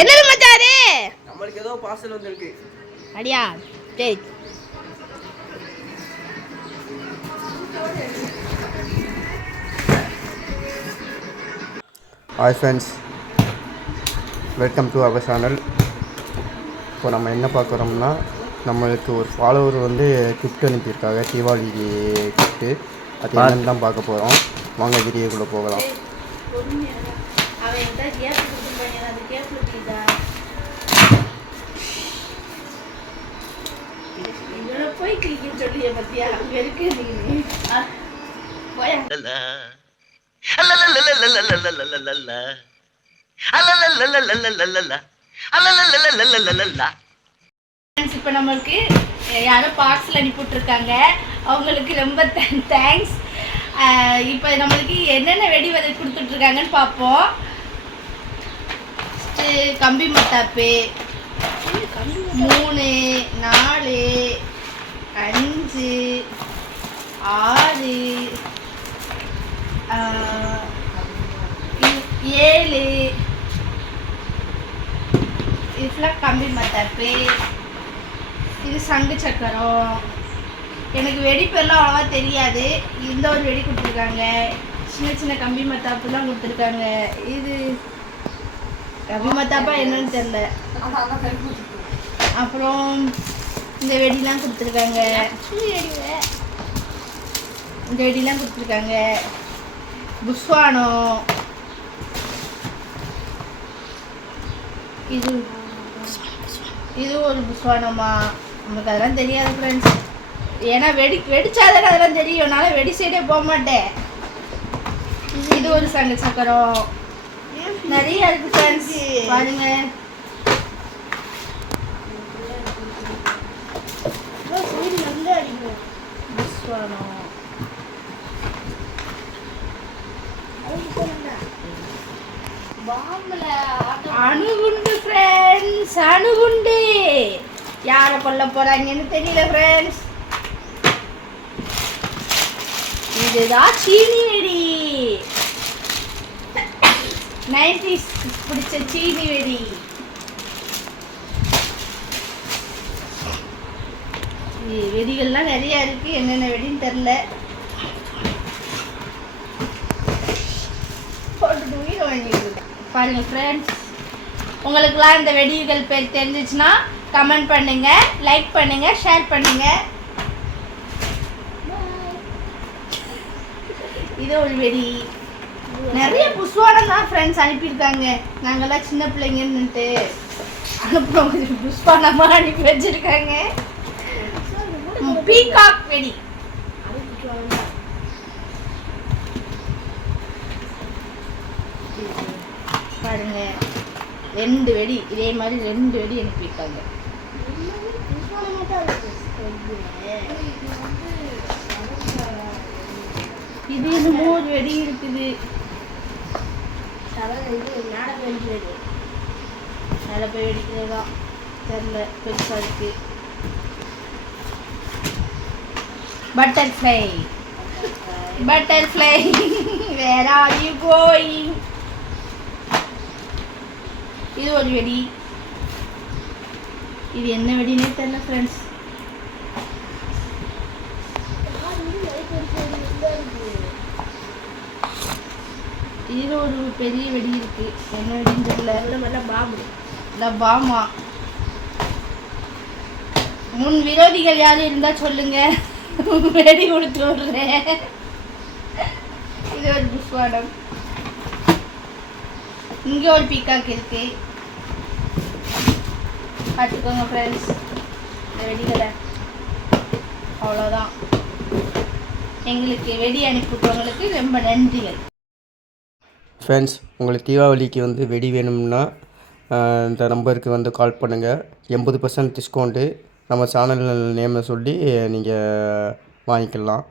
என்னது மச்சான் நம்மளுக்கு ஏதோ பார்சல் வந்திருக்கு. அடியா சரி. Hi friends, welcome to our channel. இப்போ நம்ம என்ன பார்க்குறோம்னா, நம்மளுக்கு ஒரு ஃபாலோவர் வந்து கிஃப்ட் அனுப்பியிருக்காங்க, தீபாவளி கிஃப்ட்டு. அது என்னன்னு தான் பார்க்க போகிறோம். வாங்க வீடியோக்குள்ளே போகலாம். போய் கிளிக்கின்னு சொல்லிய பத்தியா அங்கே இருக்கு. இப்போ நம்மளுக்கு யாரோ பார்சல் அனுப்பிவிட்ருக்காங்க, அவங்களுக்கு ரொம்ப தேங்க்ஸ். இப்போ நம்மளுக்கு என்னென்ன வெடி வதை கொடுத்துட்ருக்காங்கன்னு பார்ப்போம். கம்பி மத்தாப்பு 3 4 5 6 7 இதெல்லாம் கம்பி மத்தாப்பு. இது சங்கு சக்கரம். எனக்கு வெடி பேர்லாம் அவ்வளோவா தெரியாது. இந்த ஒரு வெடி கொடுத்துருக்காங்க. சின்ன சின்ன கம்பி மத்தாப்புலாம் கொடுத்துருக்காங்க. இது கம்பி மத்தாப்பா என்னன்னு தெரில. அப்புறம் இந்த வெடிலாம் கொடுத்துருக்காங்க. இந்த வெடிலாம் கொடுத்துருக்காங்க. புஷ்வானம். இது ஒரு புஷ்வானமா? நமக்கு அதெல்லாம் தெரியாது ஃப்ரெண்ட்ஸ். ஏன்னா வெடிச்சாதானே அதெல்லாம் தெரியும். என்னால் வெடி சைடே போக மாட்டேன். இது ஒரு சங்கு சக்கரம். நிறைய இருக்கு ஃப்ரெண்ட்ஸ், பாருங்க. புஷ்வானம். அணுகுண்டு ஃப்ரெண்ட்ஸ், அணுகுண்டு. யாரை கொல்ல போறாங்கன்னு தெரியல ஃப்ரெண்ட்ஸ். இதுதான் சீனி வெடி. 90s பிடிச்ச சீனி வெடி. வெடிகள்லாம் நிறைய இருக்கு, என்னென்ன வெடின்னு தெரில. பாருங்க ஃப்ரெண்ட்ஸ், உங்களுக்குலாம் இந்த வெடிகள் பேர் தெரிஞ்சிச்சுன்னா கமெண்ட் பண்ணுங்க, லைக் பண்ணுங்க, ஷேர் பண்ணுங்க. இது ஒரு வெடி. நிறைய புஷ்வானம் தான் ஃப்ரெண்ட்ஸ் அனுப்பியிருக்காங்க. நாங்கள்லாம் சின்ன பிள்ளைங்கன்னுட்டு அனுப்புறவங்க புஷ்வானமாக அனுப்பி வச்சிருக்காங்க. பீகாக் வெடி. பாருங்க, 2 வெடி இதே மாதிரி 2 வெடி அனுப்பியிருக்காங்க. இது என்னமோ ஒரு வெடி இருக்குது. மேலே போய் வெடிக்கிறதா தெரில, பெருசாக இருக்கு. Butterfly. Butterfly where are you going? இது ஒரு வெடி. இது என்ன வெடினே தெரியல ஃப்ரெண்ட்ஸ். இது ஒரு பெரிய வெடி இருக்கு, என்ன வெடின்னு தெரியல. பாமா. முன் விரோதிகள் யாரும் இருந்தா சொல்லுங்க, வெடி கொடுத்து விடுறேன். இது ஒரு புஷ்வானம். இங்கே ஒரு பீகாக் இருக்கு, பார்த்துக்கோங்க ஃப்ரெண்ட்ஸ். இந்த வெடிகளை அவ்வளோதான். எங்களுக்கு வெடி அனுப்பிவிட்டவங்களுக்கு ரொம்ப நன்றிகள். ஃப்ரெண்ட்ஸ், உங்களுக்கு தீபாவளிக்கு வந்து வெடி வேணும்னா இந்த நம்பருக்கு வந்து கால் பண்ணுங்கள். 80% டிஸ்கவுண்ட்டு நம்ம சேனல் நேமை சொல்லி நீங்கள் வாங்கிக்கலாம்.